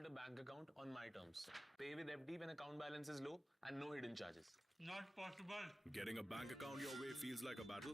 want a bank account on my terms. Pay with FD when account balance is low and no hidden charges. Not possible. Getting a bank account your way feels like a battle.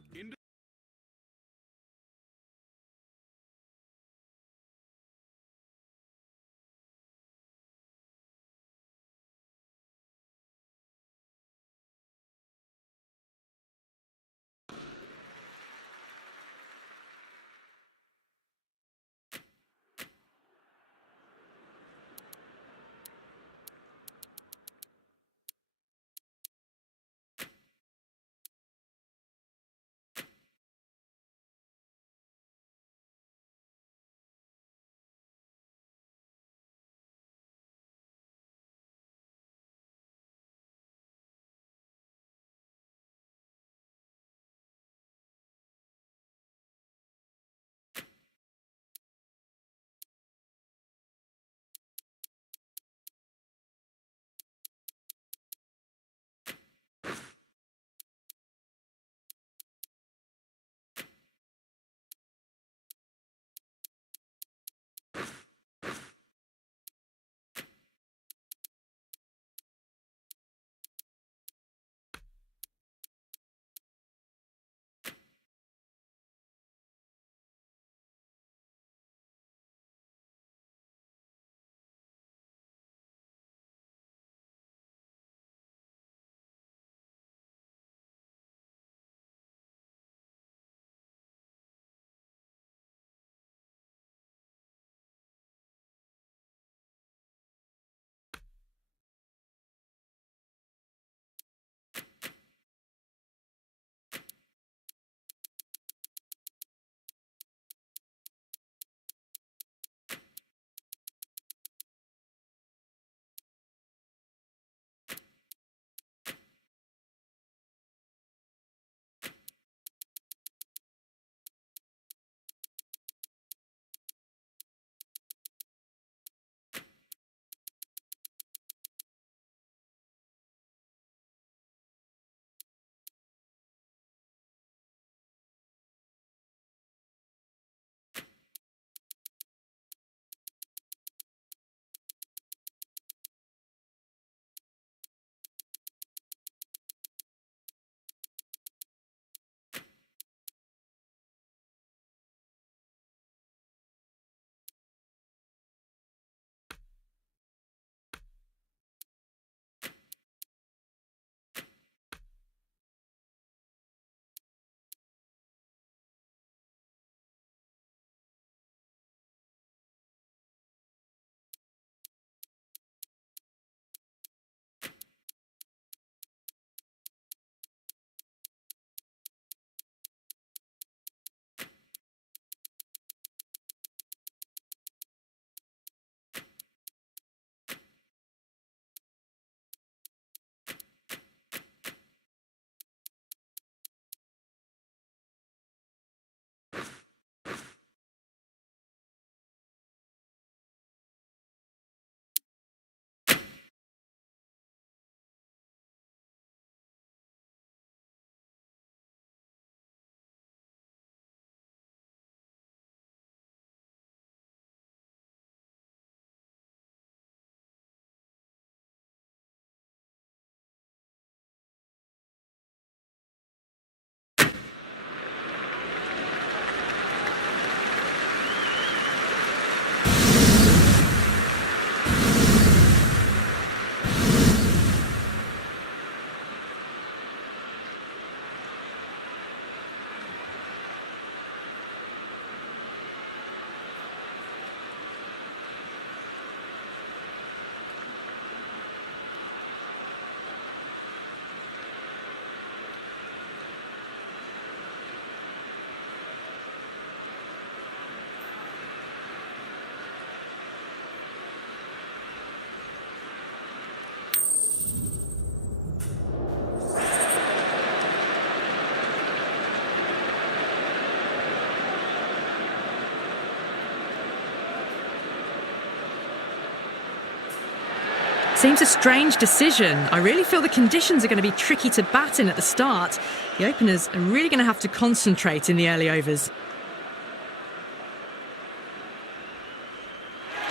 Seems a strange decision. I really feel the conditions are going to be tricky to bat in at the start. The openers are really going to have to concentrate in the early overs.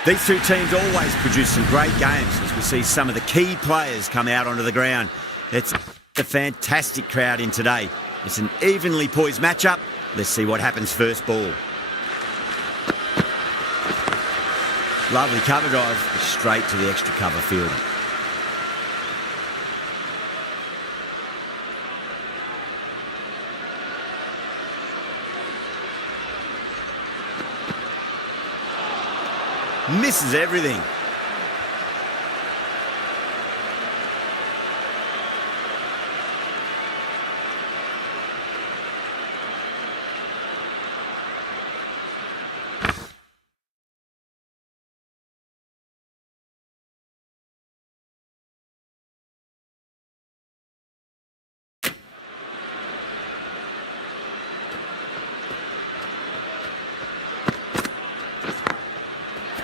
These two teams always produce some great games as we see some of the key players come out onto the ground. It's a fantastic crowd in today. It's an evenly poised matchup. Let's see what happens first ball. Lovely cover drive, straight to the extra cover field. Misses everything.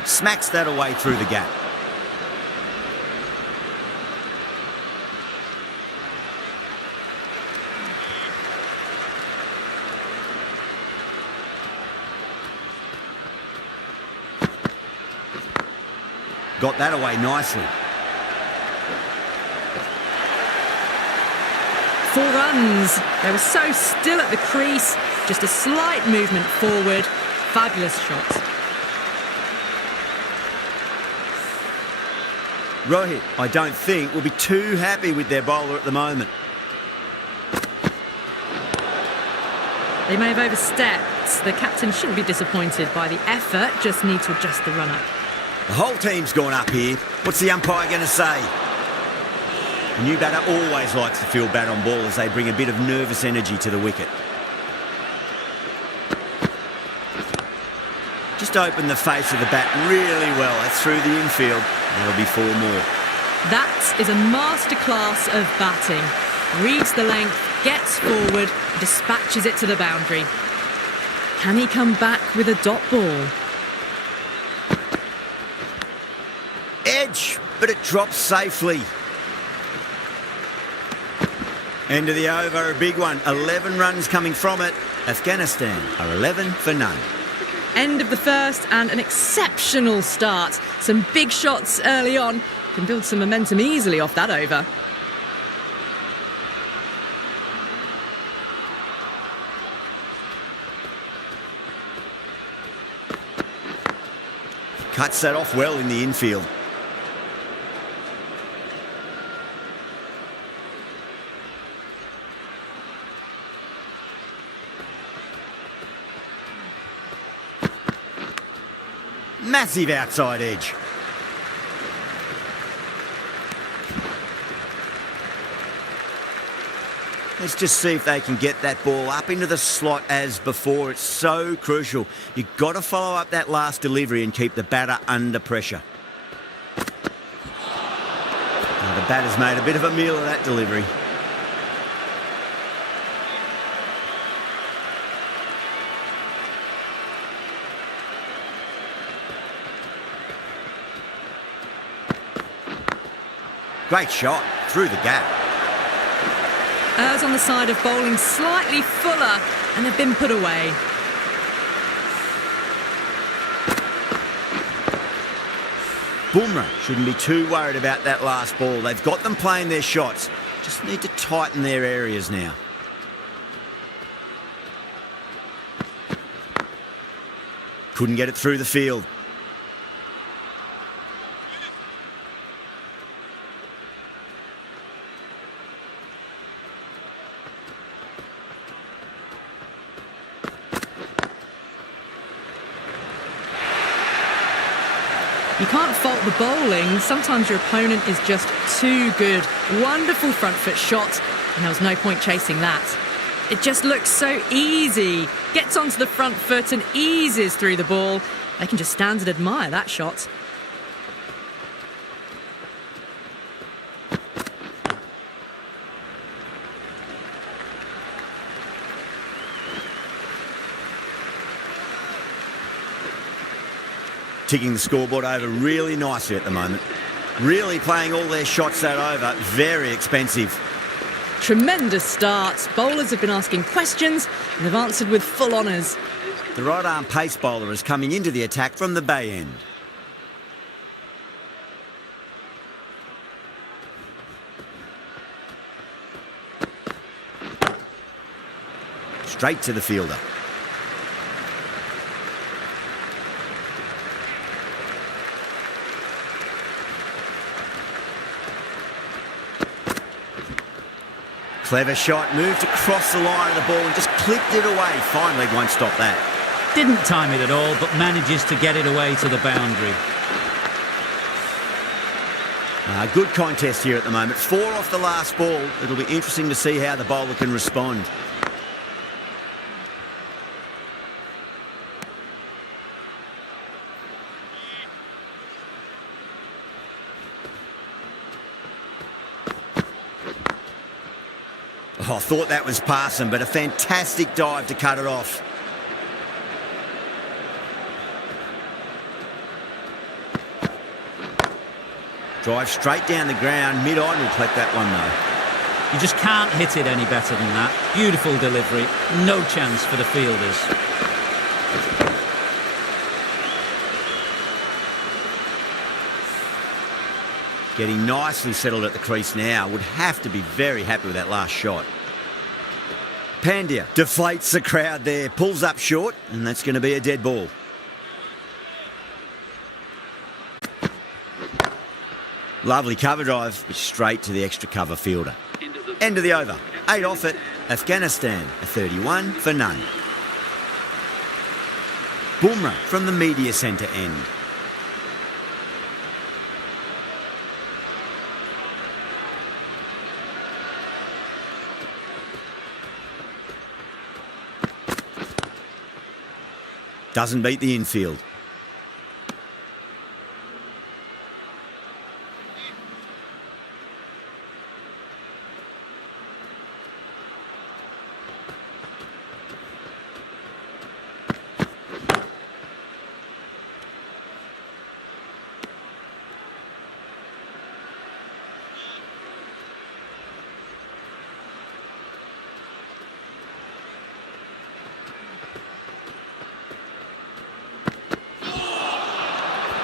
Smacks that away through the gap. Got that away nicely. 4 runs. They were so still at the crease. Just a slight movement forward. Fabulous shots. Rohit, I don't think, will be too happy with their bowler at the moment. They may have overstepped. The captain shouldn't be disappointed by the effort, just need to adjust the run-up. The whole team's gone up here. What's the umpire going to say? The new batter always likes to feel bat on ball as they bring a bit of nervous energy to the wicket. Just opened the face of the bat really well. That's through the infield. There'll be 4 more. That is a masterclass of batting. Reads the length, gets forward, dispatches it to the boundary. Can he come back with a dot ball? Edge, but it drops safely. End of the over, a big one. 11 runs coming from it. Afghanistan are 11 for none. End of the first and an exceptional start. Some big shots early on. Can build some momentum easily off that over. Cuts that off well in the infield. Massive outside edge. Let's just see if they can get that ball up into the slot as before. It's so crucial. You've got to follow up that last delivery and keep the batter under pressure. Now the batter's made a bit of a meal of that delivery. Great shot, through the gap. Errs on the side of bowling slightly fuller and have been put away. Bumrah shouldn't be too worried about that last ball. They've got them playing their shots. Just need to tighten their areas now. Couldn't get it through the field. You can't fault the bowling. Sometimes your opponent is just too good. Wonderful front foot shot, and there was no point chasing that. It just looks so easy. Gets onto the front foot and eases through the ball. They can just stand and admire that shot. Ticking the scoreboard over really nicely at the moment. Really playing all their shots that over. Very expensive. Tremendous start. Bowlers have been asking questions and have answered with full honours. The right arm pace bowler is coming into the attack from the bay end. straight to the fielder. Clever shot, moved across the line of the ball and just clipped it away. Fine leg won't stop that. Didn't time it at all, but manages to get it away to the boundary. Good contest here at the moment. 4 off the last ball. It'll be interesting to see how the bowler can respond. I thought that was passing, but a fantastic dive to cut it off. Drive straight down the ground, mid-on, will collect that one though. You just can't hit it any better than that. Beautiful delivery, no chance for the fielders. Getting nicely settled at the crease now. Would have to be very happy with that last shot. Pandya deflates the crowd there, pulls up short, and that's going to be a dead ball. Lovely cover drive, but straight to the extra cover fielder. End of the over. 8 off it. Afghanistan, a 31 for none. Bumrah from the media centre end. Doesn't beat the infield.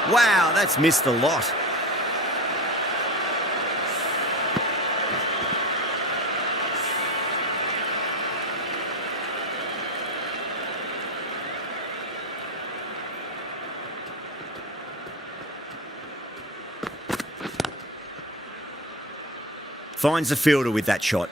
Wow, that's missed a lot. Finds the fielder with that shot.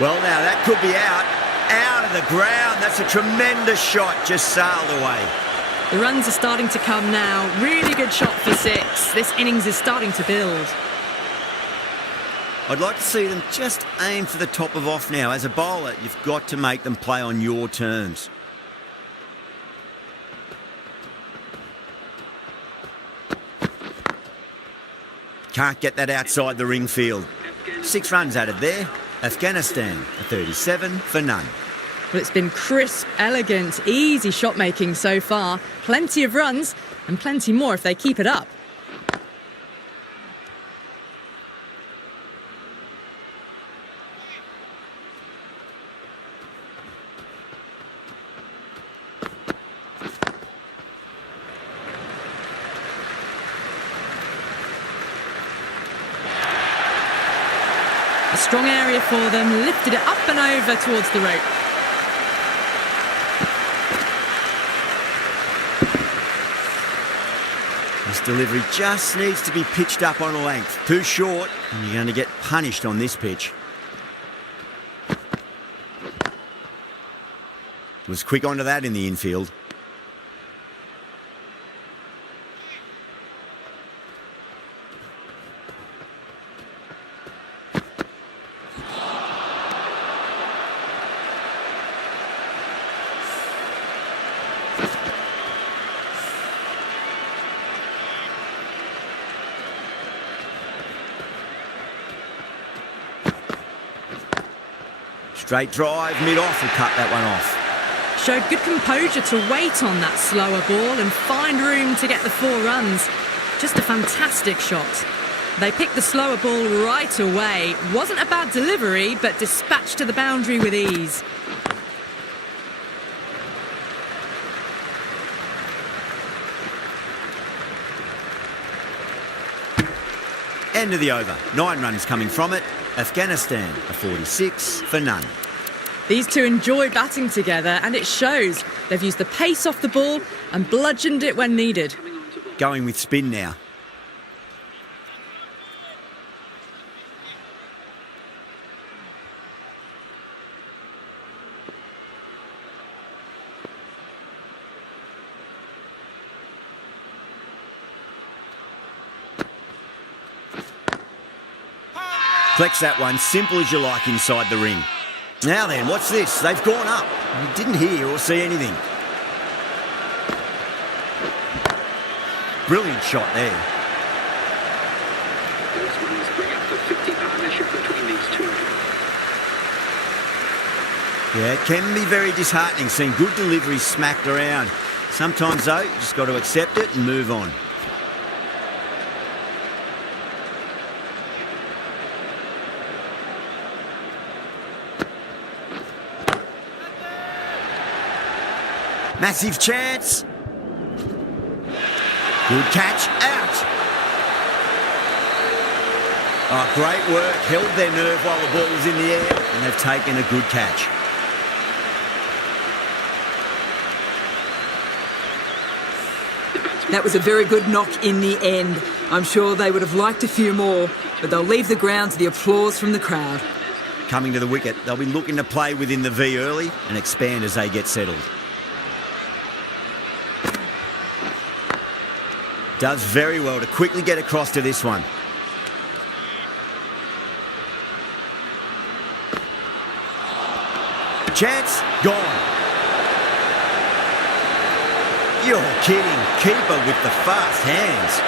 Well, now that could be out of the ground. That's a tremendous shot, just sailed away. The runs are starting to come now. Really good shot for 6. This innings is starting to build. I'd like to see them just aim for the top of off now. As a bowler, you've got to make them play on your terms. Can't get that outside the ring field. 6 runs added there. Afghanistan, a 37 for none. Well, it's been crisp, elegant, easy shot making so far. Plenty of runs and plenty more if they keep it up. A strong area for them, lifted it up and over towards the rope. This delivery just needs to be pitched up on a length. Too short, and you're going to get punished on this pitch. Was quick onto that in the infield. Straight drive, mid-off, will cut that one off. Showed good composure to wait on that slower ball and find room to get the 4 runs. Just a fantastic shot. They picked the slower ball right away. Wasn't a bad delivery, but dispatched to the boundary with ease. End of the over. 9 runs coming from it. Afghanistan a 46 for none. These two enjoy batting together, and it shows. They've used the pace off the ball and bludgeoned it when needed. Going with spin now. Flex that one, simple as you like inside the ring. Now then, what's this? They've gone up. You didn't hear or see anything. Brilliant shot there. Those runs bring up the 50 partnership between these two. Yeah, it can be very disheartening seeing good deliveries smacked around. Sometimes, though, you just got to accept it and move on. Massive chance. Good catch, out. Oh, great work. Held their nerve while the ball was in the air, and they've taken a good catch. That was a very good knock in the end. I'm sure they would have liked a few more, but they'll leave the ground to the applause from the crowd. Coming to the wicket, they'll be looking to play within the V early and expand as they get settled. Does very well to quickly get across to this one. Chance, gone. You're kidding. Keeper with the fast hands.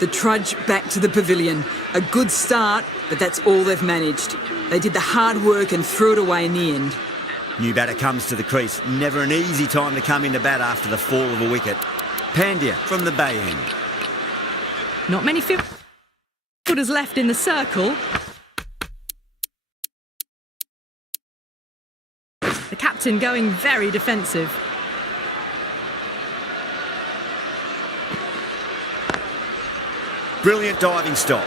The trudge back to the pavilion. A good start, but that's all they've managed. They did the hard work and threw it away in the end. New batter comes to the crease. Never an easy time to come into bat after the fall of a wicket. Pandya from the Bay End. Not many fielders left in the circle. The captain going very defensive. Brilliant diving stop.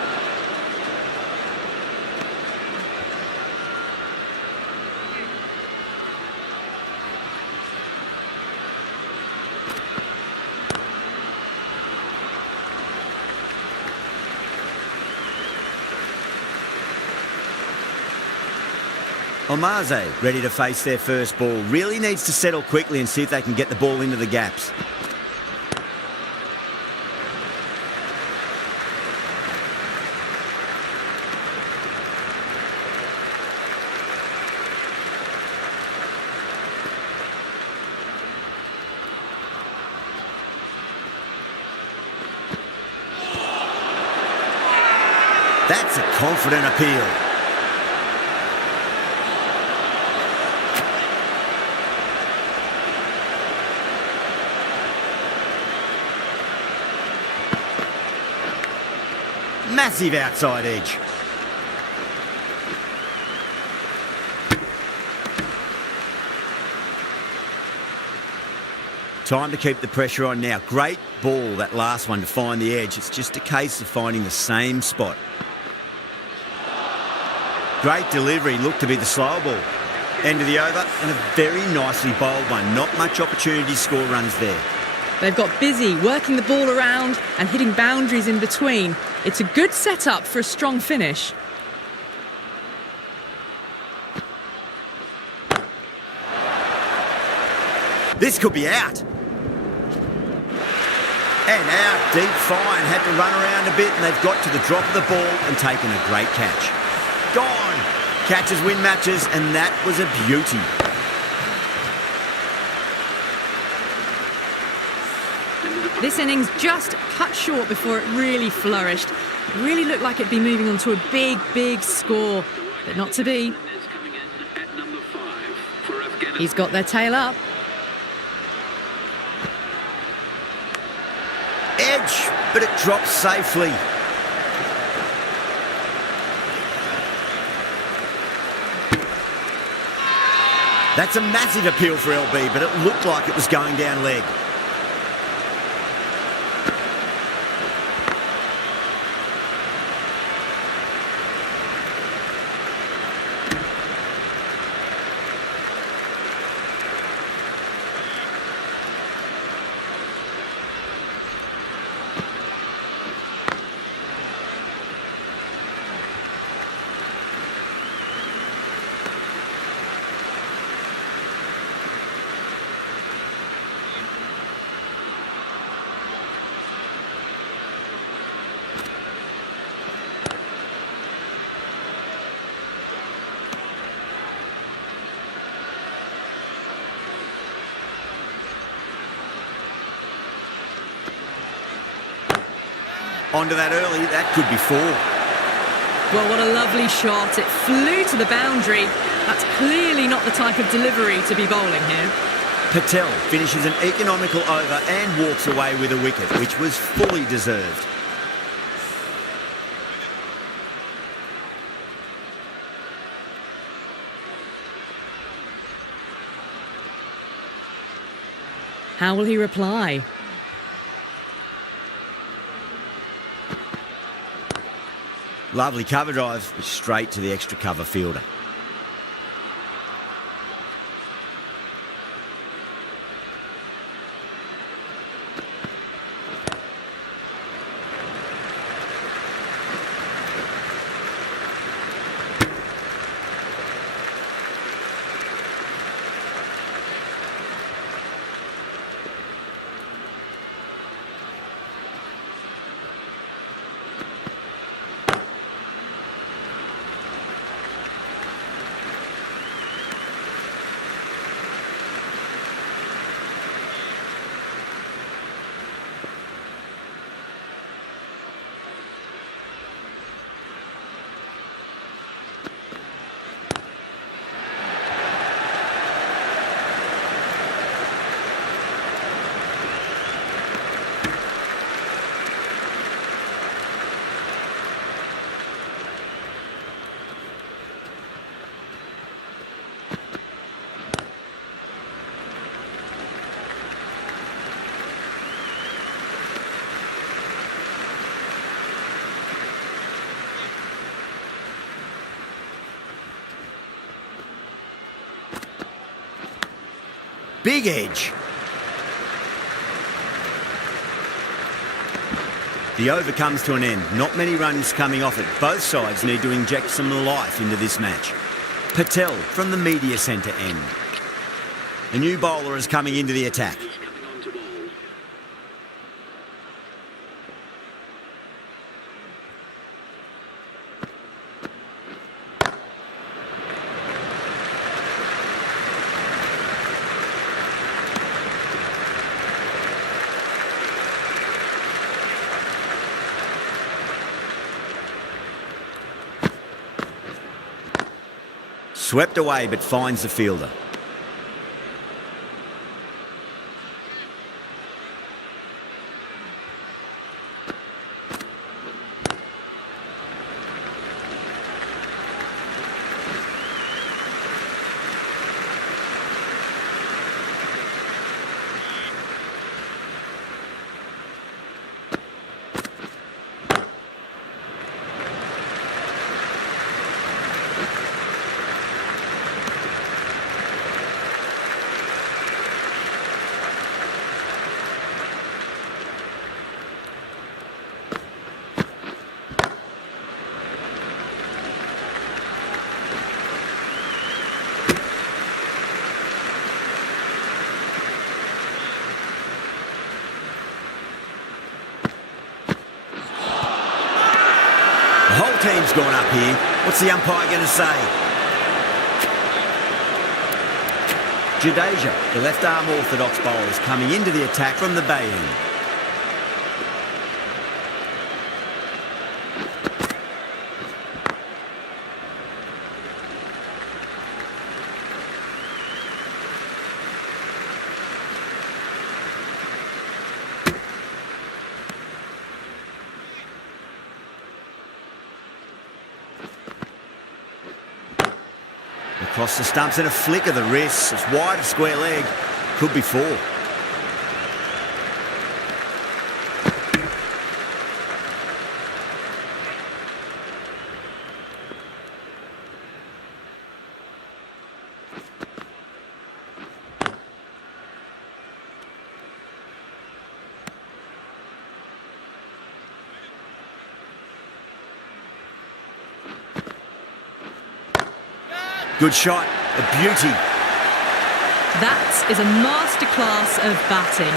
Omaze ready to face their first ball. Really needs to settle quickly and see if they can get the ball into the gaps. That's a confident appeal. Massive outside edge. Time to keep the pressure on now. Great ball, that last one, to find the edge. It's just a case of finding the same spot. Great delivery, looked to be the slower ball. End of the over, and a very nicely bowled one. Not much opportunity to score runs there. They've got busy working the ball around and hitting boundaries in between. It's a good setup for a strong finish. This could be out. And out, deep fine. Had to run around a bit, and they've got to the drop of the ball and taken a great catch. Gone. Catches win matches, and that was a beauty. Into the This innings just cut short before it really flourished. It really looked like it'd be moving on to a big, big score, but not to be. Is coming in at number 5 for Afghanistan. He's got their tail up. Edge, but it drops safely. That's a massive appeal for LB, but it looked like it was going down leg. Onto that early, that could be 4. Well, what a lovely shot. It flew to the boundary. That's clearly not the type of delivery to be bowling here. Patel finishes an economical over and walks away with a wicket, which was fully deserved. How will he reply? Lovely cover drive, straight to the extra cover fielder. Big edge. The over comes to an end. Not many runs coming off it. Both sides need to inject some life into this match. Patel from the media centre end. The new bowler is coming into the attack. He's coming on to bowl. Swept away but finds the fielder. The whole team's gone up here. What's the umpire going to say? Jadeja, the left-arm orthodox bowler, is coming into the attack from the bay end. Across the stumps and a flick of the wrist. It's wide of square leg. Could be 4. Good shot, a beauty. That is a masterclass of batting.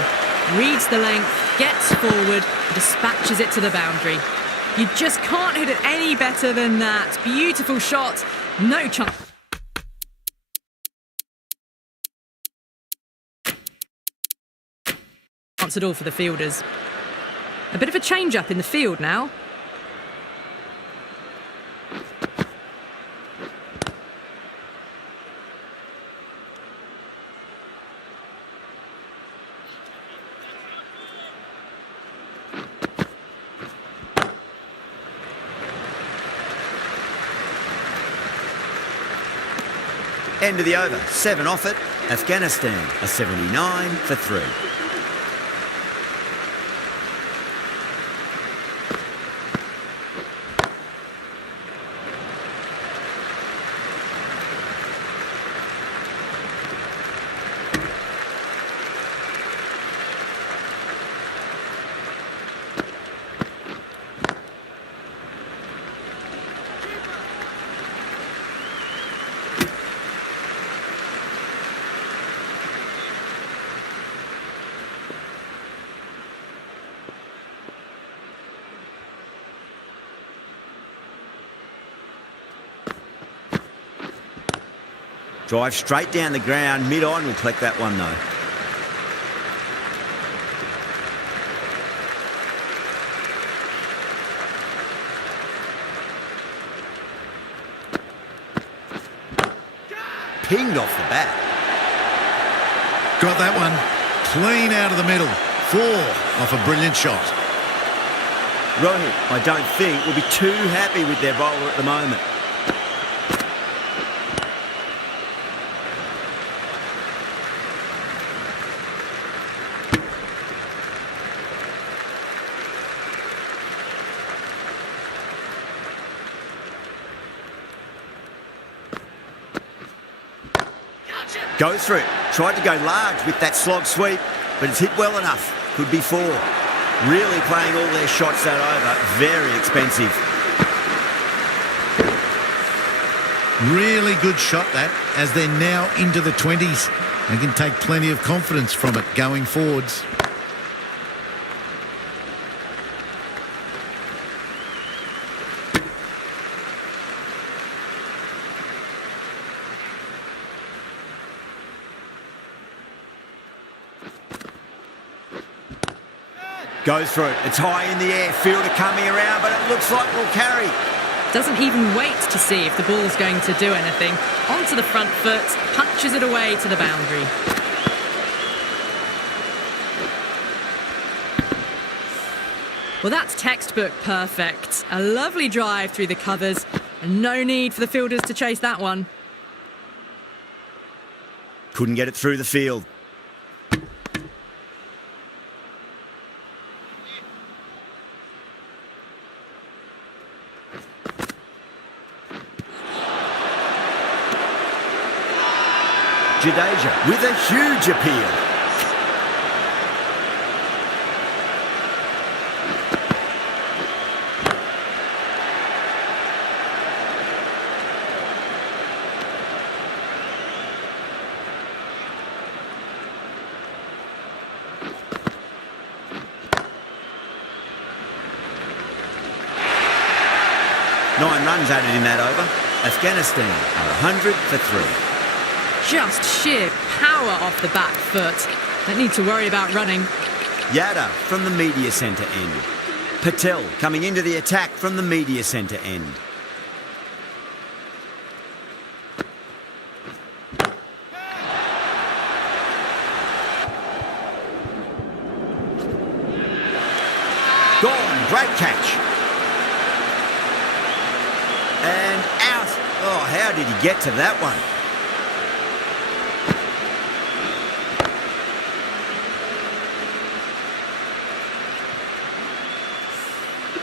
Reads the length, gets forward, dispatches it to the boundary. You just can't hit it any better than that. Beautiful shot, no chance at all for the fielders. A bit of a change-up in the field now. End of the over. 7 off it. Afghanistan, a 79 for 3. Drive straight down the ground, mid-on, we'll collect that one though. Pinged off the bat. Got that one. Clean out of the middle. 4 off a brilliant shot. Rohit, I don't think, will be too happy with their bowler at the moment. Goes through it. Tried to go large with that slog sweep, but it's hit well enough. Could be 4. Really playing all their shots that over. Very expensive. Really good shot that, as they're now into the 20s. They can take plenty of confidence from it going forwards. Goes through it. It's high in the air. Fielder coming around, but it looks like we'll carry. Doesn't even wait to see if the ball's going to do anything. Onto the front foot, punches it away to the boundary. Well, that's textbook perfect. A lovely drive through the covers, and no need for the fielders to chase that one. Couldn't get it through the field. Jadeja with a huge appeal. Nine runs added in that over. Afghanistan are 100 for 3. Just sheer power off the back foot. Don't need to worry about running. Yada from the media centre end. Patel coming into the attack from the media centre end. Gone, great catch. And out. Oh, how did he get to that one?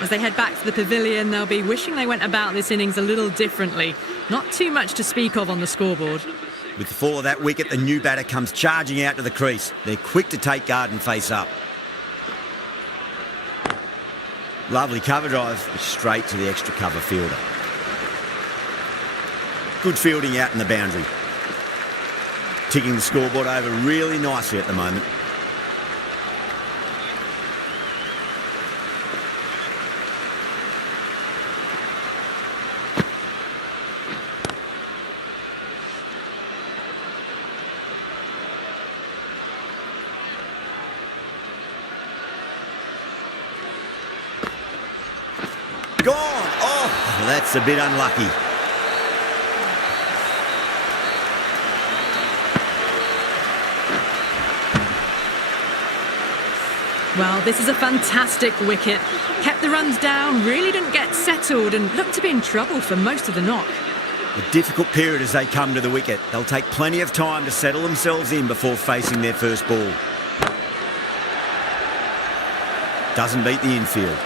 As they head back to the pavilion, they'll be wishing they went about this innings a little differently. Not too much to speak of on the scoreboard. With the fall of that wicket, the new batter comes charging out to the crease. They're quick to take guard and face up. Lovely cover drive, but straight to the extra cover fielder. Good fielding out in the boundary. Ticking the scoreboard over really nicely at the moment. Gone! Oh, that's a bit unlucky. Well, this is a fantastic wicket. Kept the runs down, really didn't get settled and looked to be in trouble for most of the knock. A difficult period as they come to the wicket. They'll take plenty of time to settle themselves in before facing their first ball. Doesn't beat the infield.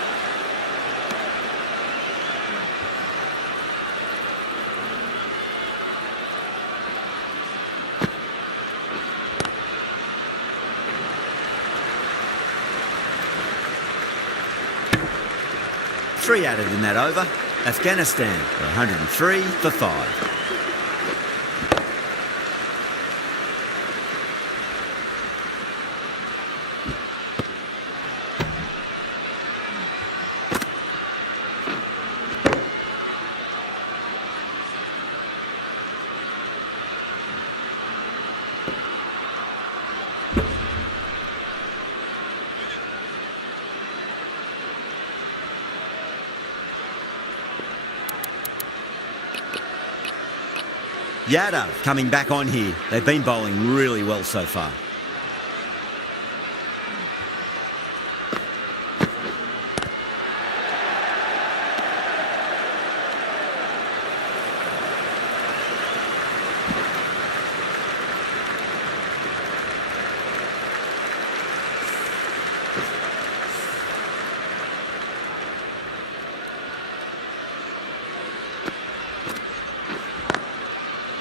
Three added in that over. Afghanistan for 103 for 5. Yadav coming back on here. They've been bowling really well so far.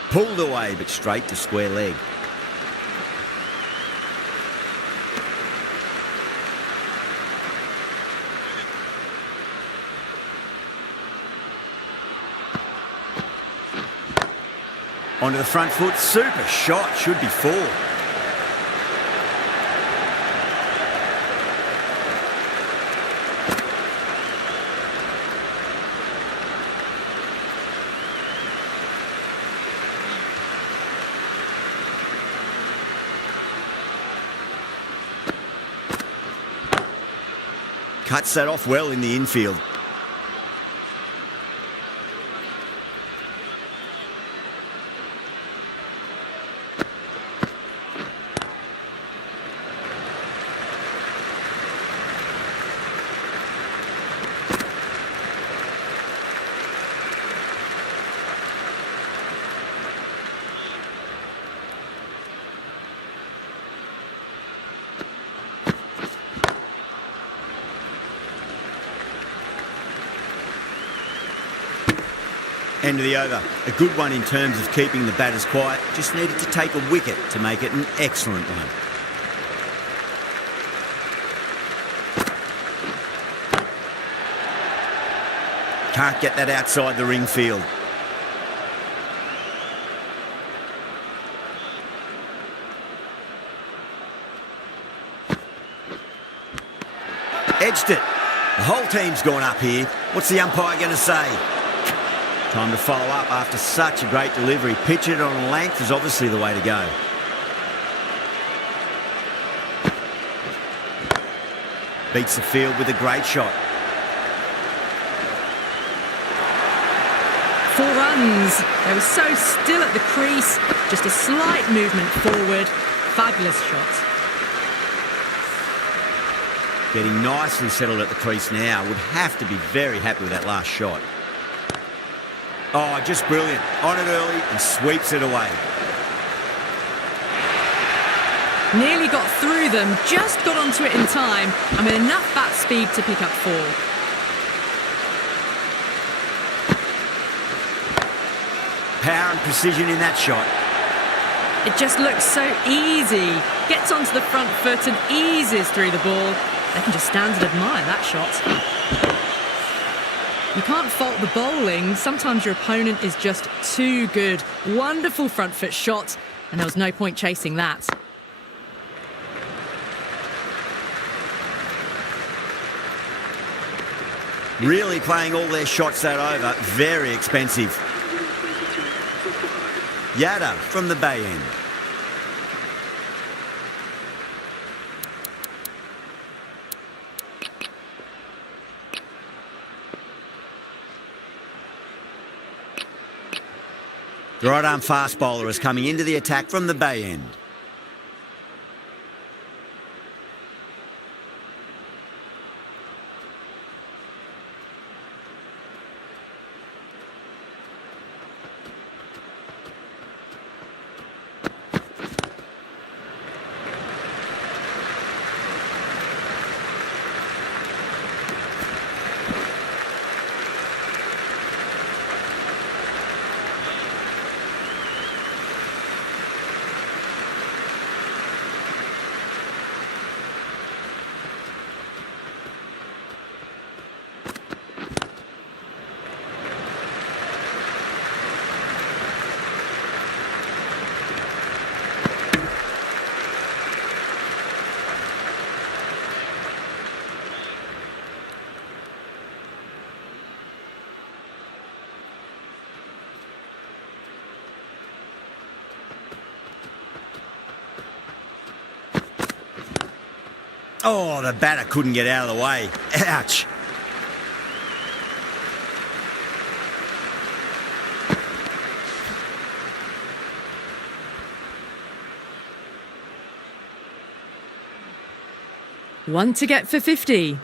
Pulled away, but straight to square leg. Onto the front foot, super shot, should be 4. Cuts that off well in the infield. End of the over. A good one in terms of keeping the batters quiet. Just needed to take a wicket to make it an excellent one. Can't get that outside the ring field. Edged it. The whole team's gone up here. What's the umpire going to say? Time to follow up after such a great delivery. Pitch it on a length is obviously the way to go. Beats the field with a great shot. 4 runs. They were so still at the crease. Just a slight movement forward. Fabulous shot. Getting nicely settled at the crease now. Would have to be very happy with that last shot. Oh, just brilliant. On it early and sweeps it away. Nearly got through them, just got onto it in time, and with enough bat speed to pick up 4. power and precision in that shot. It just looks so easy. Gets onto the front foot and eases through the ball. They can just stand and admire that shot. You can't fault the bowling. Sometimes your opponent is just too good. Wonderful front foot shot, and there was no point chasing that. Really playing all their shots that over. Very expensive. Yada from the bay end. The right arm fast bowler is coming into the attack from the bay end. Oh, the batter couldn't get out of the way. Ouch. One to get for 50.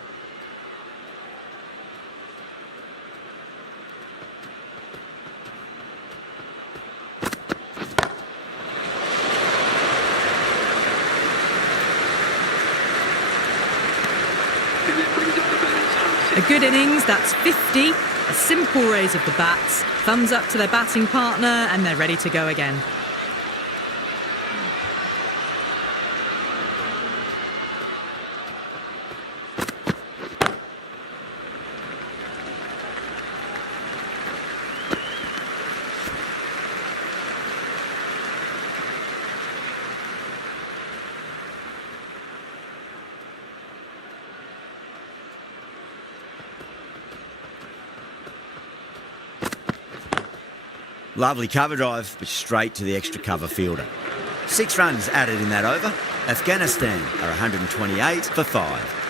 A good innings, that's 50. A simple raise of the bats. Thumbs up to their batting partner, and they're ready to go again. Lovely cover drive, but straight to the extra cover fielder. 6 runs added in that over. Afghanistan are 128 for 5.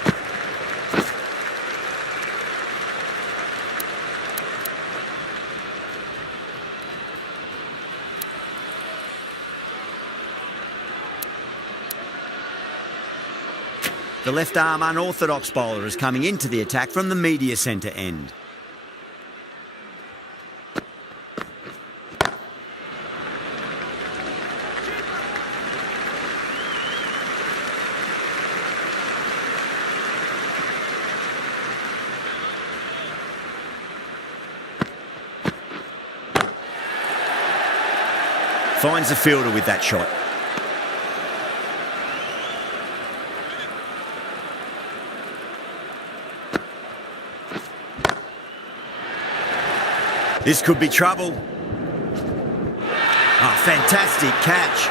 The left arm unorthodox bowler is coming into the attack from the media centre end. Finds the fielder with that shot. This could be trouble. Oh, fantastic catch.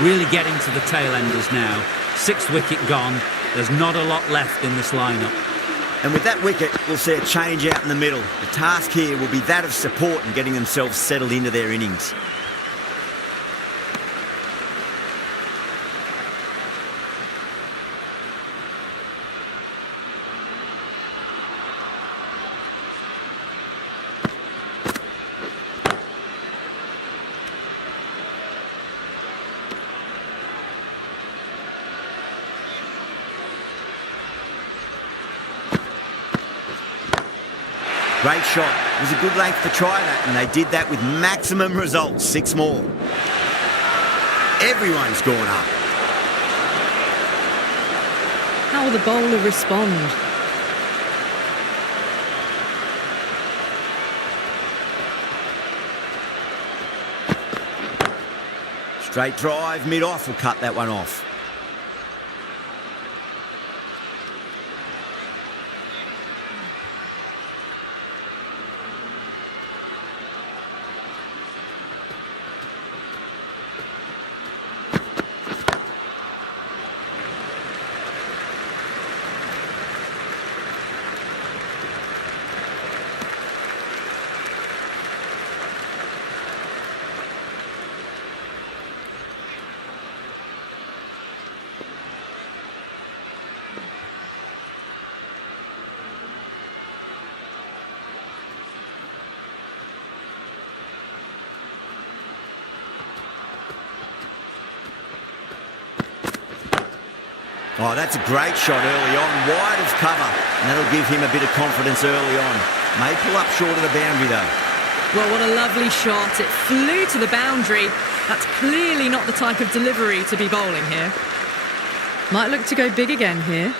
Really getting to the tail enders now. 6th wicket gone. There's not a lot left in this lineup. And with that wicket, we'll see a change out in the middle. The task here will be that of support and getting themselves settled into their innings. Great shot. It was a good length to try that, and they did that with maximum results. 6 more. Everyone's gone up. How will the bowler respond? Straight drive, mid-off will cut that one off. Oh, that's a great shot early on, wide of cover, and that'll give him a bit of confidence early on. May pull up short of the boundary though. Well, what a lovely shot. It flew to the boundary. That's clearly not the type of delivery to be bowling here. Might look to go big again here.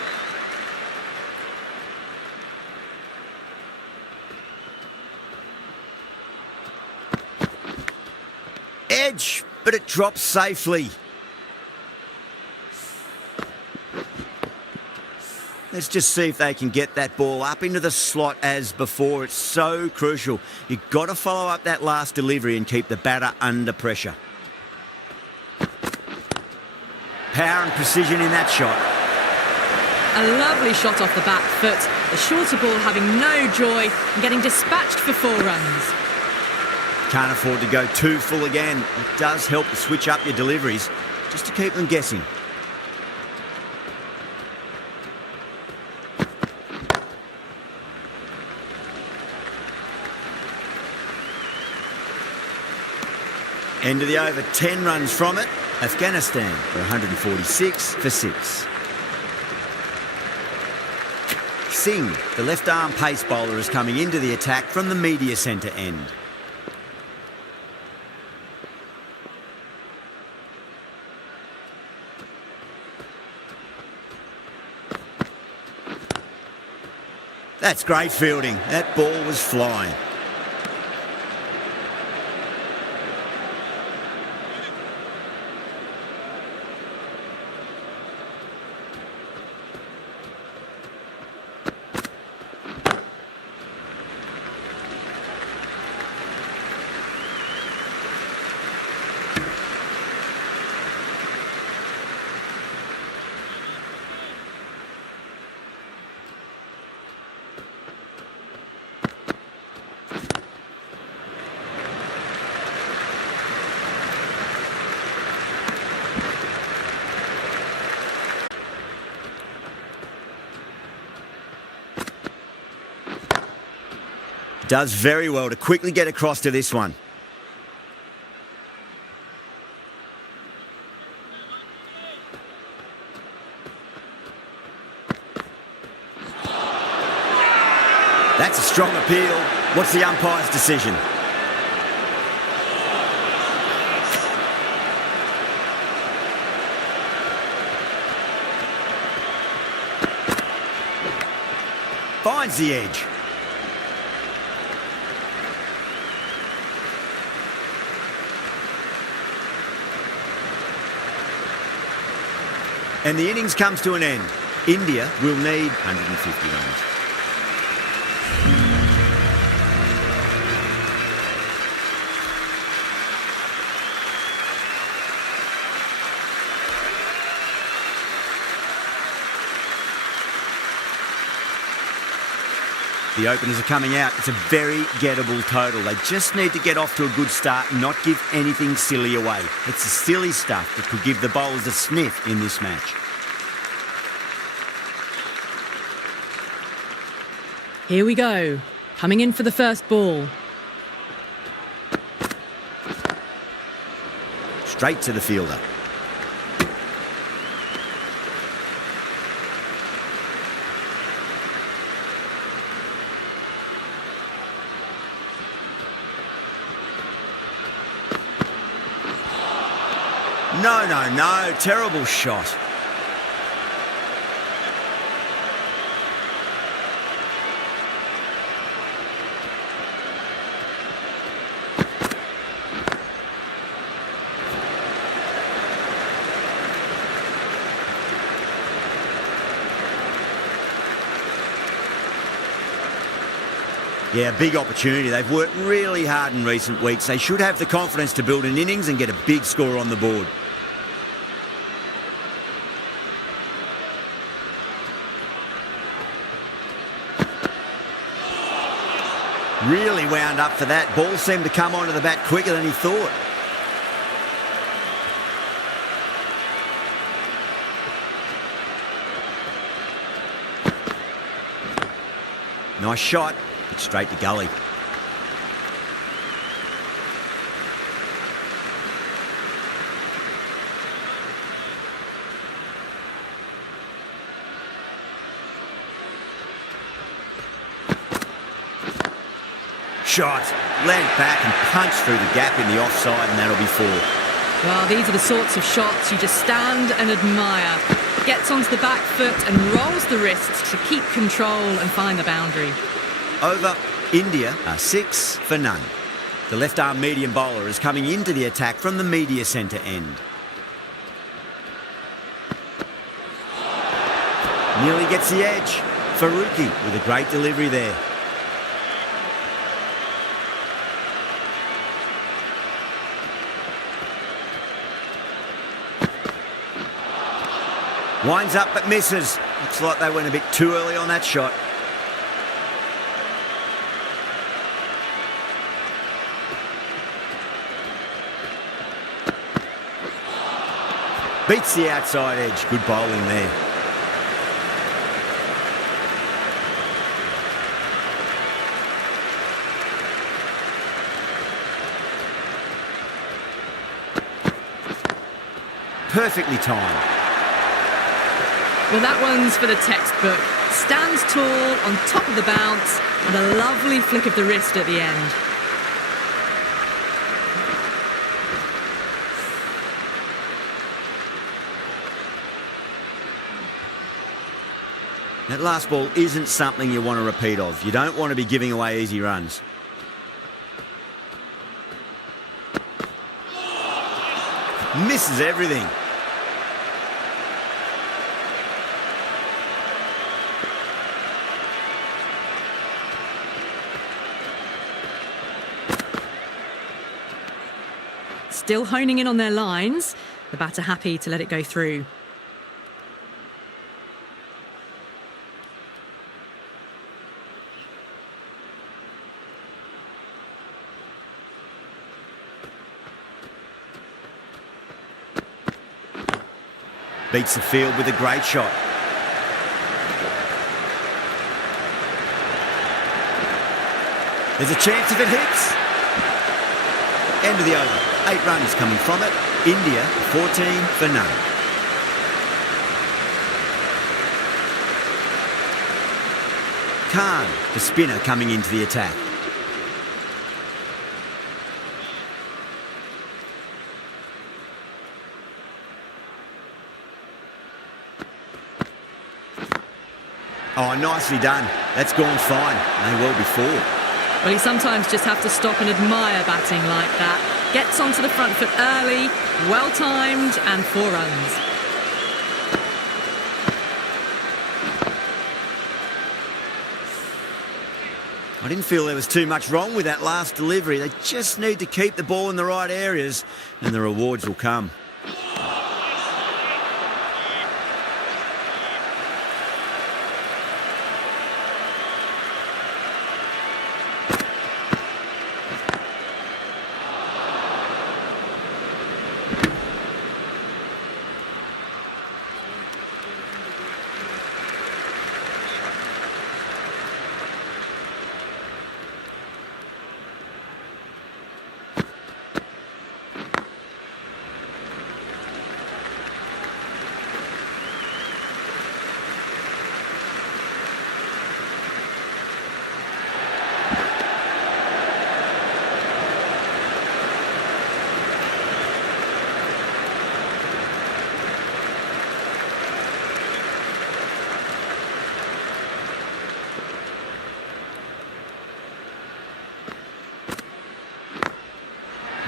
Edge, but it drops safely. Let's just see if they can get that ball up into the slot as before. It's so crucial. You've got to follow up that last delivery and keep the batter under pressure. Power and precision in that shot. A lovely shot off the back foot. The shorter ball having no joy and getting dispatched for 4 runs. Can't afford to go too full again. It does help to switch up your deliveries just to keep them guessing. End of the over, 10 runs from it. Afghanistan for 146 for 6. Singh, the left-arm pace bowler, is coming into the attack from the media centre end. That's great fielding. That ball was flying. Does very well to quickly get across to this one. That's a strong appeal. What's the umpire's decision? Finds the edge. And the innings comes to an end. India will need 150 runs. The openers are coming out. It's a very gettable total. They just need to get off to a good start and not give anything silly away. It's the silly stuff that could give the bowlers a sniff in this match. Here we go. Coming in for the first ball. Straight to the fielder. No. Terrible shot. Yeah, big opportunity. They've worked really hard in recent weeks. They should have the confidence to build an innings and get a big score on the board. Really wound up for that. Ball seemed to come onto the bat quicker than he thought. Nice shot. It's straight to gully. Shot. Land back and punch through the gap in the offside, and that'll be 4. Well, these are the sorts of shots you just stand and admire. Gets onto the back foot and rolls the wrists to keep control and find the boundary. Over. India are 6 for none. The left-arm medium bowler is coming into the attack from the media centre end. Nearly gets the edge. Faruqi with a great delivery there. Winds up but misses. Looks like they went a bit too early on that shot. Beats the outside edge. Good bowling there. Perfectly timed. Well, that one's for the textbook. Stands tall, on top of the bounce, and a lovely flick of the wrist at the end. That last ball isn't something you want to repeat of. You don't want to be giving away easy runs. Misses everything. Still honing in on their lines. The batter happy to let it go through. Beats the field with a great shot. There's a chance if it hits. End of the over. 8 runs coming from it. India 14 for none. Khan, the spinner, coming into the attack. Oh, nicely done. That's gone fine. May well be 4. Well, you sometimes just have to stop and admire batting like that. Gets onto the front foot early, well-timed, and 4 runs. I didn't feel there was too much wrong with that last delivery. They just need to keep the ball in the right areas, and the rewards will come.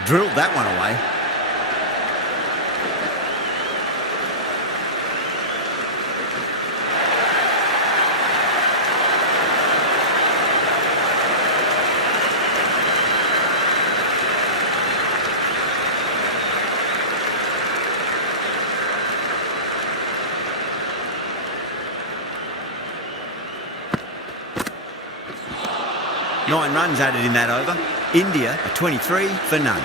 Drilled that one away. 9 runs added in that over. India are 23 for none.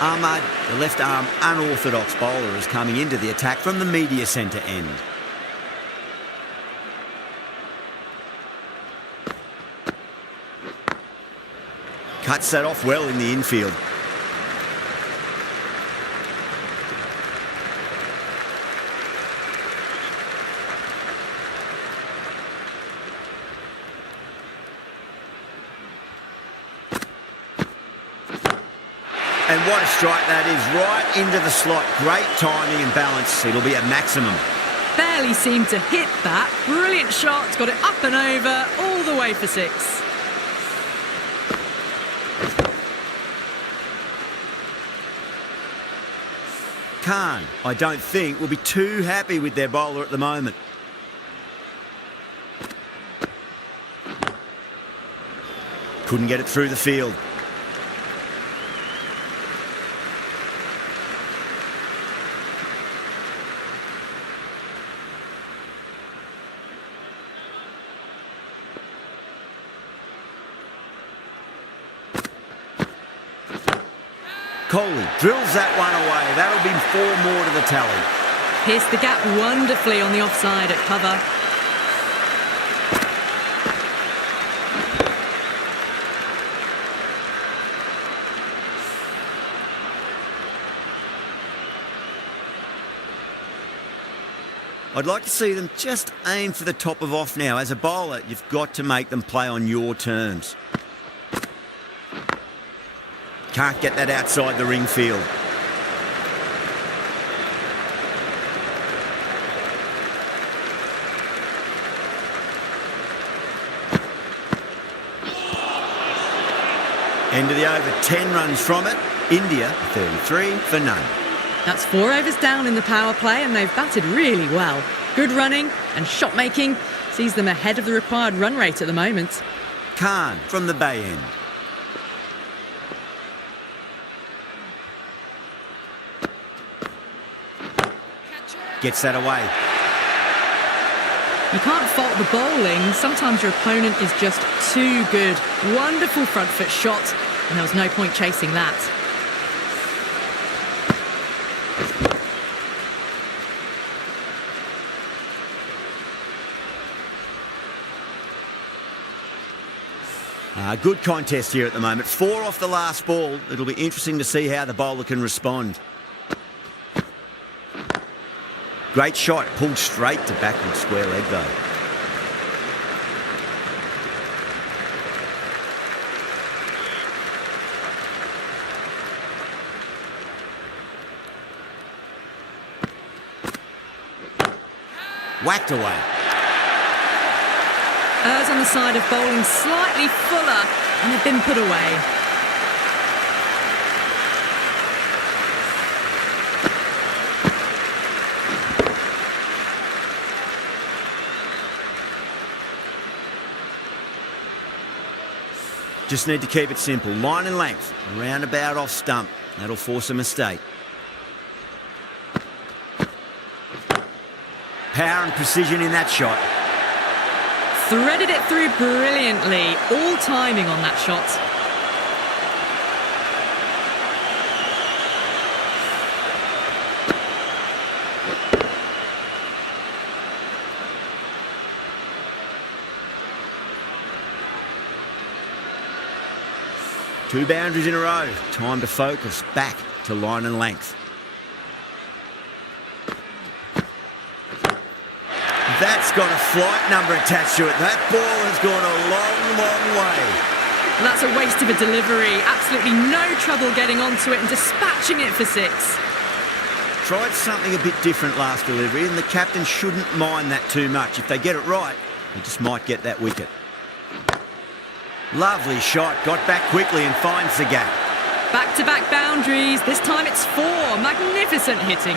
Ahmad, the left-arm unorthodox bowler, is coming into the attack from the media centre end. Cuts that off well in the infield. And what a strike that is, right into the slot. Great timing and balance. It'll be a maximum. Barely seemed to hit that. Brilliant shot, got it up and over, all the way for 6. Khan, I don't think, will be too happy with their bowler at the moment. Couldn't get it through the field. Kohli drills that one away. That'll be 4 more to the tally. Pierced the gap wonderfully on the offside at cover. I'd like to see them just aim for the top of off now. As a bowler, you've got to make them play on your terms. Can't get that outside the ring field. End of the over, 10 runs from it. India, 33 for none. That's 4 overs down in the power play and they've batted really well. Good running and shot making sees them ahead of the required run rate at the moment. Khan from the Bay End. Gets that away. You can't fault the bowling. Sometimes your opponent is just too good. Wonderful front foot shot, and there was no point chasing that. Good contest here at the moment. 4 off the last ball. It'll be interesting to see how the bowler can respond. Great shot, pulled straight to backward square leg though. Whacked away. Errs on the side of bowling slightly fuller and have been put away. Just need to keep it simple. Line and length, roundabout off stump. That'll force a mistake. Power and precision in that shot. Threaded it through brilliantly. All timing on that shot. Two boundaries in a row. Time to focus. Back to line and length. That's got a flight number attached to it. That ball has gone a long, long way. That's a waste of a delivery. Absolutely no trouble getting onto it and dispatching it for 6. Tried something a bit different last delivery, and the captain shouldn't mind that too much. If they get it right, they just might get that wicket. Lovely shot. Got back quickly and finds the gap. Back-to-back boundaries. This time it's 4. Magnificent hitting.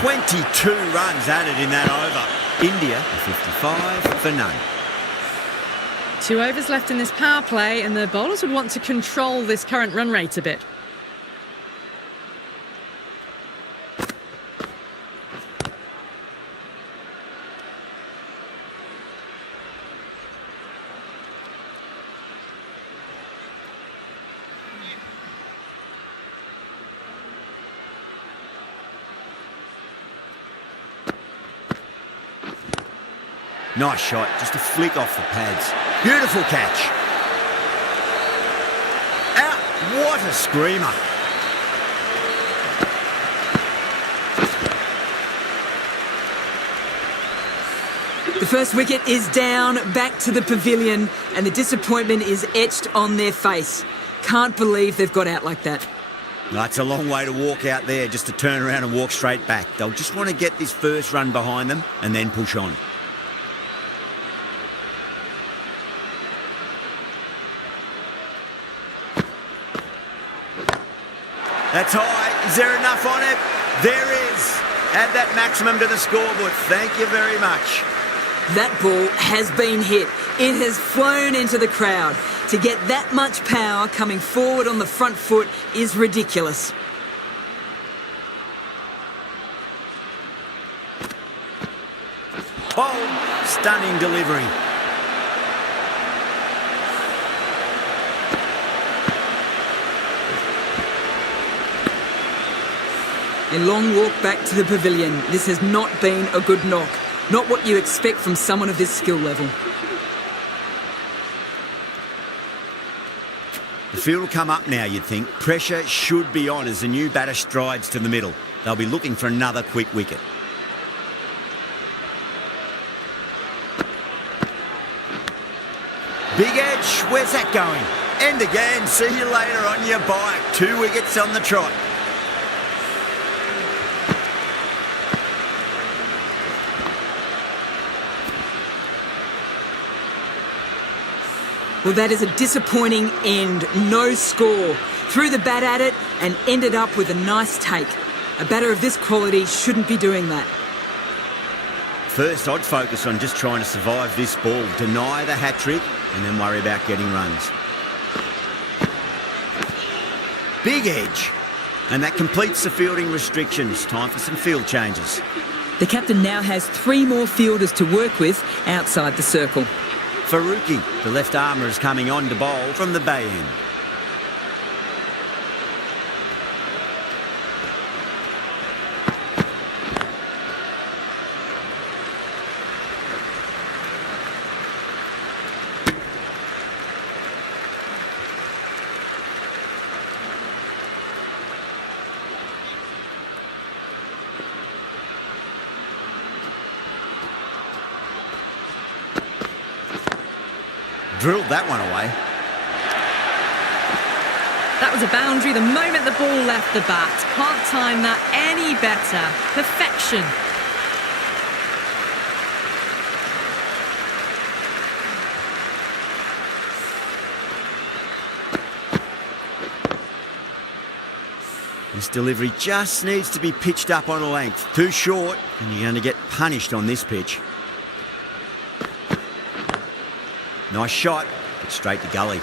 22 runs added in that over. India, 55 for none. 2 overs left in this power play and the bowlers would want to control this current run rate a bit. Nice shot, just a flick off the pads. Beautiful catch. Out, what a screamer. The first wicket is down, back to the pavilion, and the disappointment is etched on their face. Can't believe they've got out like that. No, it's a long way to walk out there just to turn around and walk straight back. They'll just want to get this first run behind them and then push on. That's high. Is there enough on it? There is. Add that maximum to the scoreboard. Thank you very much. That ball has been hit. It has flown into the crowd. To get that much power coming forward on the front foot is ridiculous. Oh, stunning delivery. A long walk back to the pavilion. This has not been a good knock. Not what you expect from someone of this skill level. The field will come up now, you'd think. Pressure should be on as the new batter strides to the middle. They'll be looking for another quick wicket. Big edge, where's that going? End again, see you later on your bike. 2 wickets on the trot. Well, that is a disappointing end. No score. Threw the bat at it and ended up with a nice take. A batter of this quality shouldn't be doing that. First, I'd focus on just trying to survive this ball, deny the hat-trick, and then worry about getting runs. Big edge. And that completes the fielding restrictions. Time for some field changes. The captain now has 3 more fielders to work with outside the circle. Faruqi, the left armour, is coming on to bowl from the bay end. Drilled that one away. That was a boundary the moment the ball left the bat. Can't time that any better. Perfection. This delivery just needs to be pitched up on a length. Too short, and you're going to get punished on this pitch. Nice shot, but straight to gully.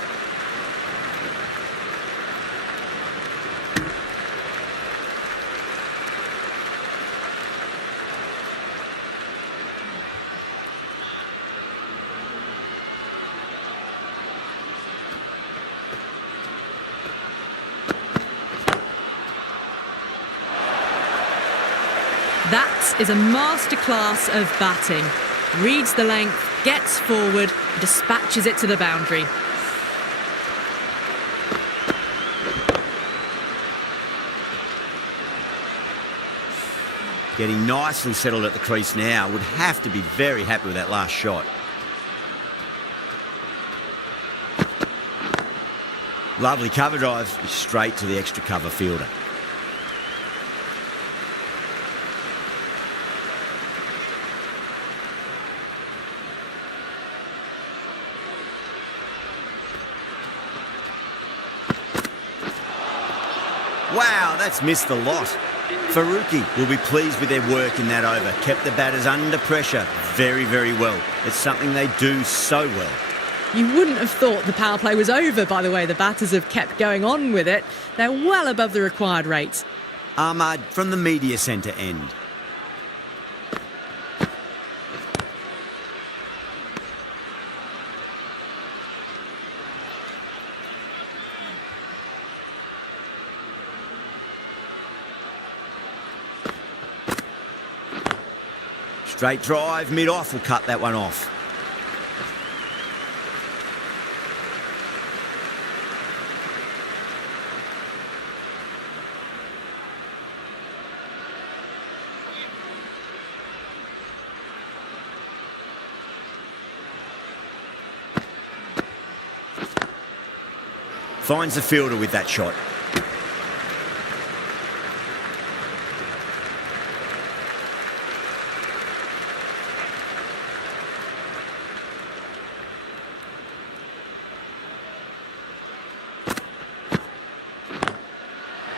That is a masterclass of batting. Reads the length, gets forward, dispatches it to the boundary. Getting nicely settled at the crease now. Would have to be very happy with that last shot. Lovely cover drive, straight to the extra cover fielder. Wow, that's missed the lot. Faruqi will be pleased with their work in that over. Kept the batters under pressure very, very well. It's something they do so well. You wouldn't have thought the power play was over by the way the batters have kept going on with it. They're well above the required rate. Ahmad from the media centre end. Straight drive, mid-off will cut that one off. Finds the fielder with that shot.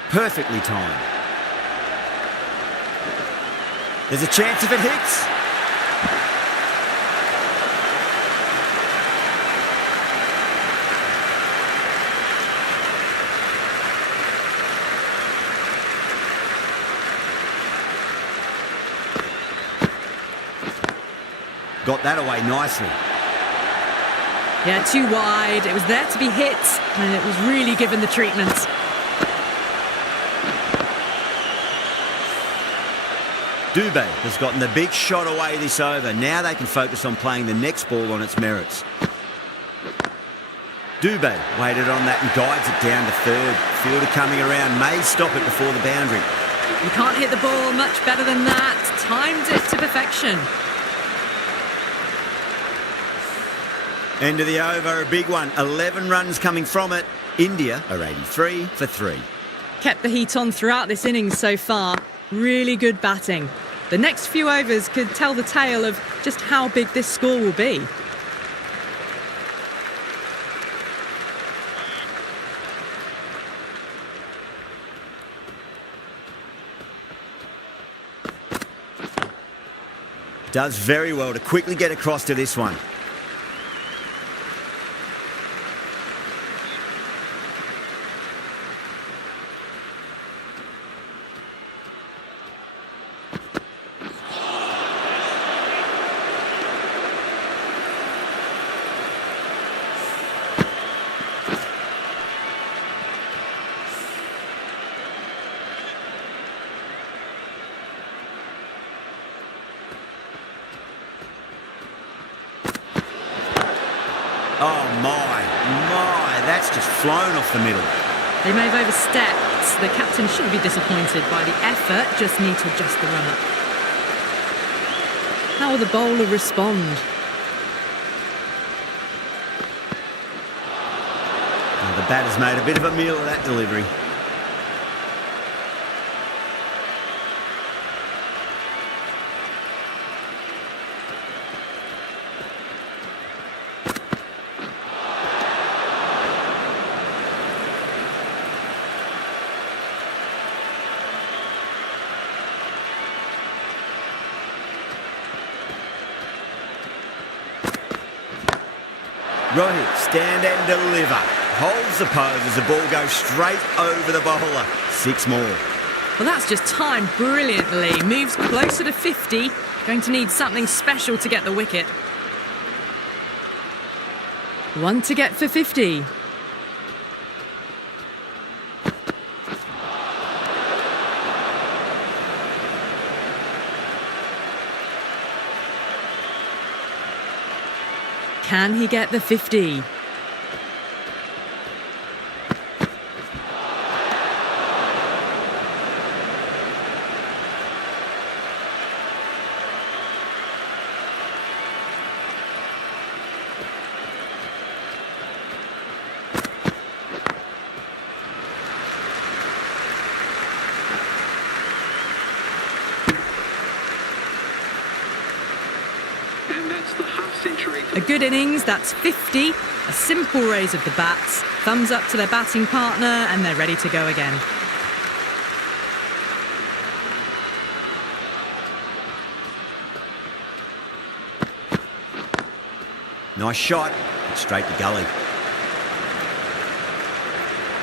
Perfectly timed. There's a chance if it hits. Got that away nicely. Yeah, too wide. It was there to be hit, and it was really given the treatment. Dubé has gotten the big shot away this over. Now they can focus on playing the next ball on its merits. Dubé waited on that and guides it down to third. Fielder coming around may stop it before the boundary. You can't hit the ball much better than that. Timed it to perfection. End of the over, a big one. 11 runs coming from it. India are 83 for 3. Kept the heat on throughout this innings so far. Really good batting. The next few overs could tell the tale of just how big this score will be. Does very well to quickly get across to this one. Oh my, that's just flown off the middle. They may have overstepped. The captain shouldn't be disappointed by the effort, just need to adjust the run-up. How will the bowler respond? Well, the batter's made a bit of a meal of that delivery. Rohit, stand and deliver. Holds the pose as the ball goes straight over the bowler. 6 more. Well, that's just timed brilliantly. Moves closer to 50. Going to need something special to get the wicket. One to get for 50. Can he get the 50? And that's the half-century. A good innings, that's 50. A simple raise of the bats. Thumbs up to their batting partner and they're ready to go again. Nice shot. Straight to gully.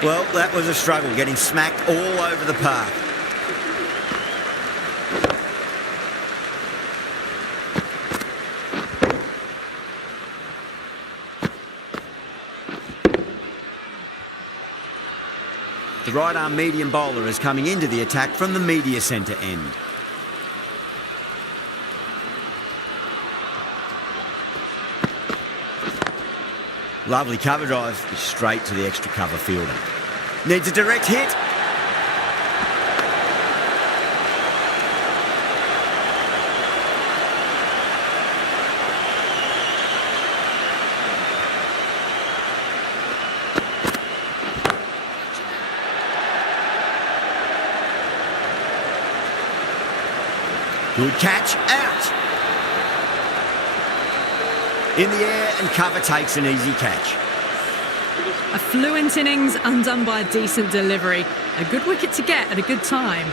Well, that was a struggle, getting smacked all over the park. The right-arm medium bowler is coming into the attack from the media centre end. Lovely cover drive, straight to the extra cover fielder. Needs a direct hit. Good catch, out. In the air and cover takes an easy catch. A fluent innings undone by a decent delivery. A good wicket to get at a good time.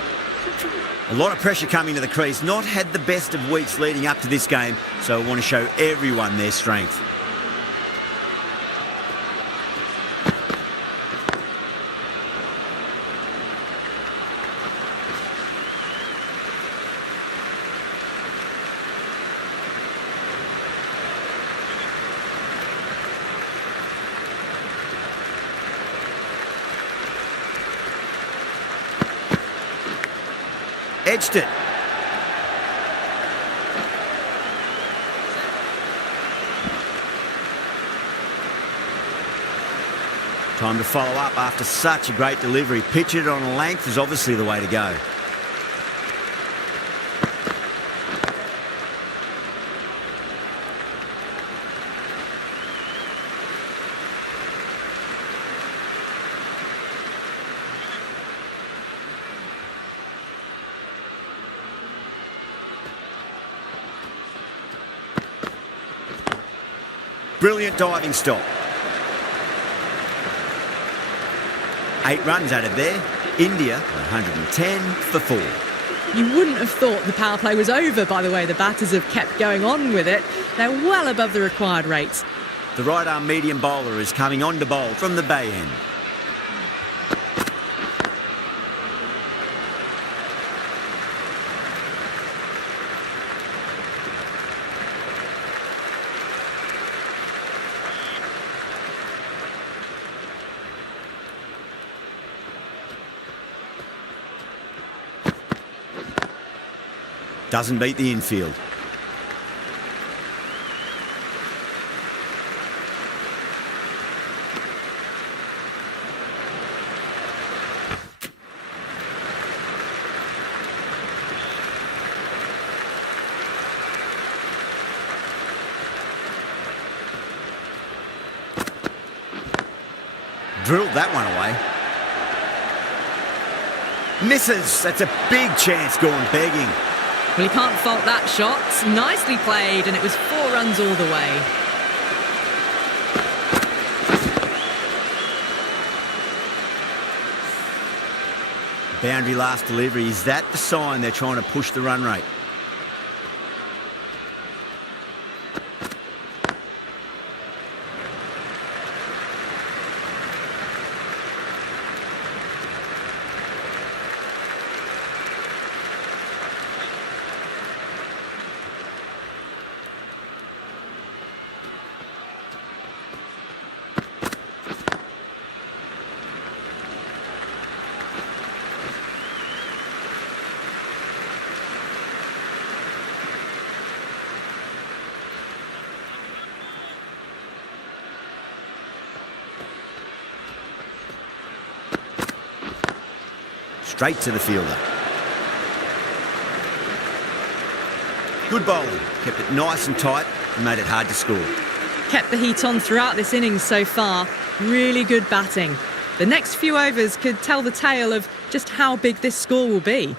A lot of pressure coming to the crease. Not had the best of weeks leading up to this game, so I want to show everyone their strength. Edged it. Time to follow up after such a great delivery. Pitch it on length is obviously the way to go. Brilliant diving stop. 8 runs added there. India 110 for 4. You wouldn't have thought the power play was over by the way the batters have kept going on with it. They're well above the required rates. The right arm medium bowler is coming on to bowl from the bay end. Doesn't beat the infield. Drilled that one away. Misses. That's a big chance gone begging. Well, he can't fault that shot. Nicely played, and it was 4 runs all the way. Boundary last delivery. Is that the sign they're trying to push the run rate? Straight to the fielder. Good bowling. Kept it nice and tight and made it hard to score. Kept the heat on throughout this innings so far. Really good batting. The next few overs could tell the tale of just how big this score will be.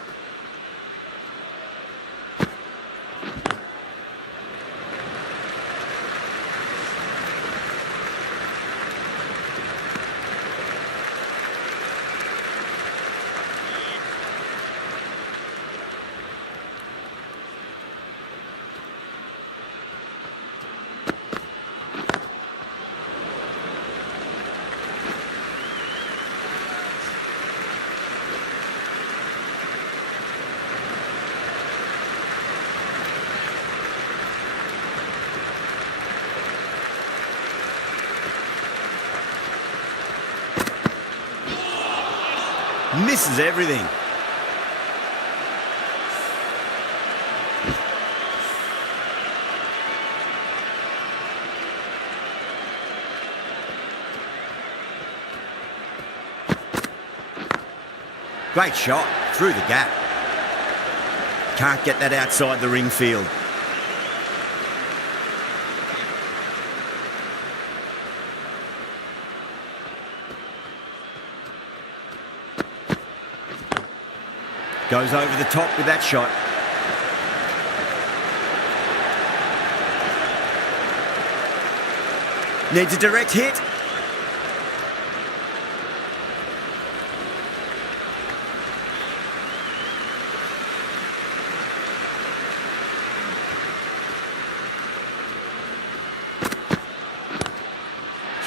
Misses everything. Great shot, through the gap. Can't get that outside the ring field. Goes over the top with that shot. Needs a direct hit.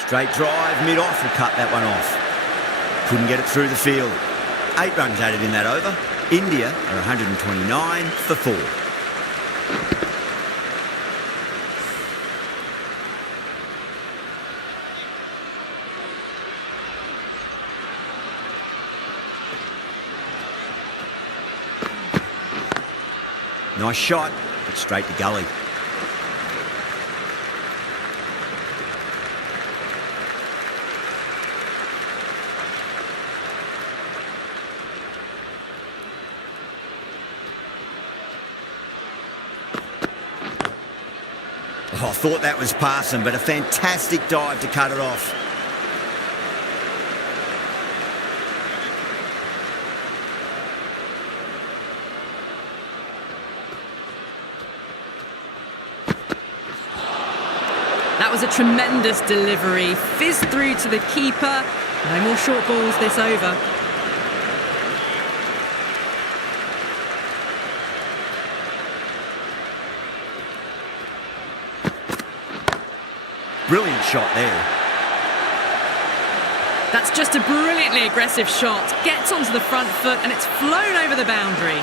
Straight drive, mid-off, will cut that one off. Couldn't get it through the field. 8 runs added in that over. India are 129 for 4. Nice shot, but straight to gully. Oh, I thought that was passing, but a fantastic dive to cut it off. That was a tremendous delivery. Fizzed through to the keeper. No more short balls this over. Brilliant shot there. That's just a brilliantly aggressive shot. Gets onto the front foot and it's flown over the boundary.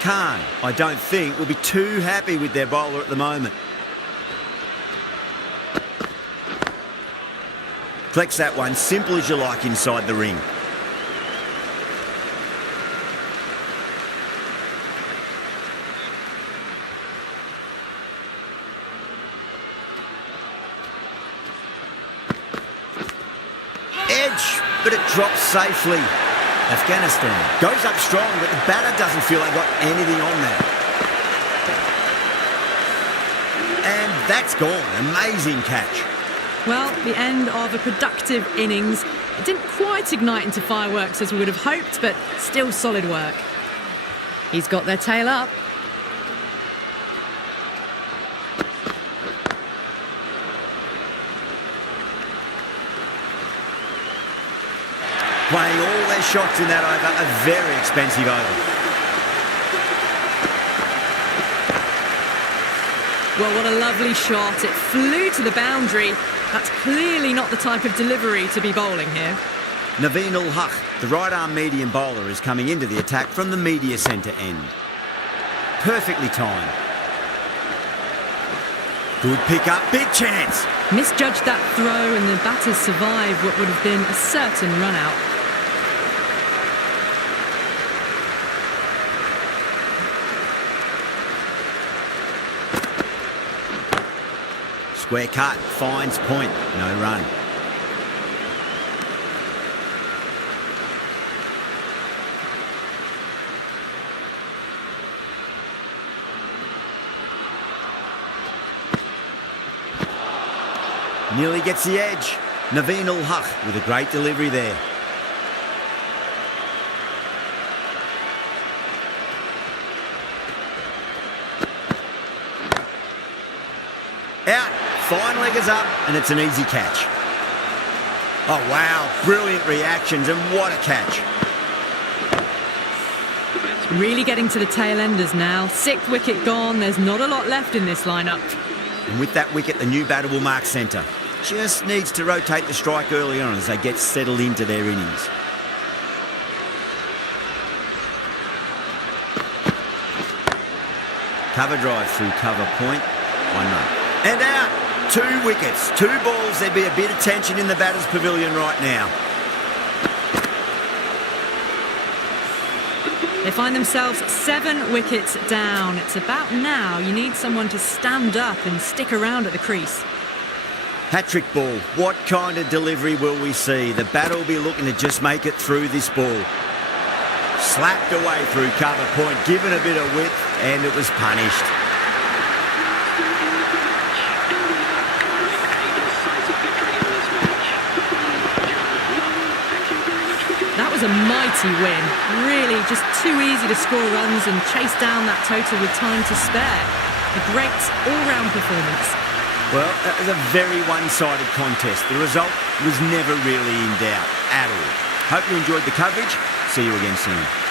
Khan, I don't think, will be too happy with their bowler at the moment. Collects that one, simple as you like, inside the ring. Edge, but it drops safely. Afghanistan goes up strong, but the batter doesn't feel they got anything on that. And that's gone. Amazing catch. Well, the end of a productive innings. It didn't quite ignite into fireworks as we would have hoped, but still solid work. He's got their tail up. Playing all their shots in that over, a very expensive over. Well, what a lovely shot. It flew to the boundary. That's clearly not the type of delivery to be bowling here. Naveen ul-Haq, the right-arm medium bowler, is coming into the attack from the media centre end. Perfectly timed. Good pick-up, big chance. Misjudged that throw and the batters survived what would have been a certain run-out. Square cut, finds point, no run. Nearly gets the edge. Naveen ul-Haq with a great delivery there. Out. Fine leg is up, and it's an easy catch. Oh, wow. Brilliant reactions, and what a catch. Really getting to the tail enders now. 6th wicket gone. There's not a lot left in this lineup. And with that wicket, the new batter will mark centre. Just needs to rotate the strike early on as they get settled into their innings. Cover drive through cover point. 1 run. And out. 2 wickets, 2 balls. There'd be a bit of tension in the batter's pavilion right now. They find themselves 7 wickets down. It's about now you need someone to stand up and stick around at the crease. Hat-trick ball. What kind of delivery will we see? The batter will be looking to just make it through this ball. Slapped away through cover point, given a bit of width, and it was punished. That was a mighty win. Really just too easy to score runs and chase down that total with time to spare. A great all-round performance. Well, it was a very one-sided contest. The result was never really in doubt at all. Hope you enjoyed the coverage. See you again soon.